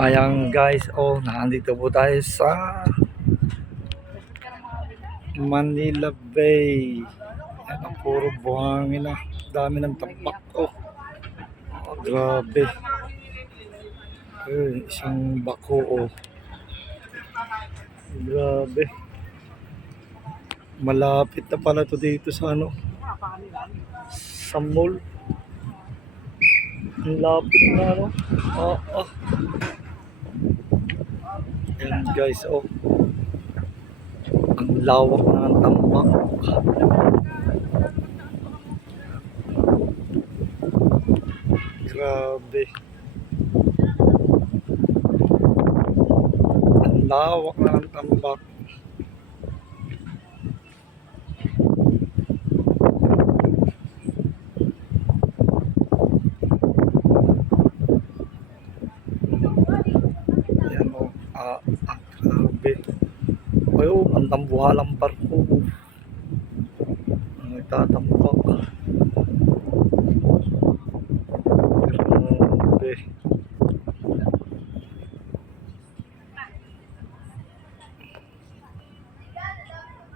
Ayan guys, oh, nandito po tayo sa Manila Bay. Yan ang puro buhangin na. Dami ng tambak oh. Oh, grabe. Eh, isang bako oh. Grabe. Malapit na pala to dito sa ano. Sa mall. Ang lapit na ano. Ah, ah. Ayan guys, oh. Ang lawak na ng tambak. Grabe. Ang lawak na ng tambak. Ayo, ang tambuhalang barko. Nagtatambak.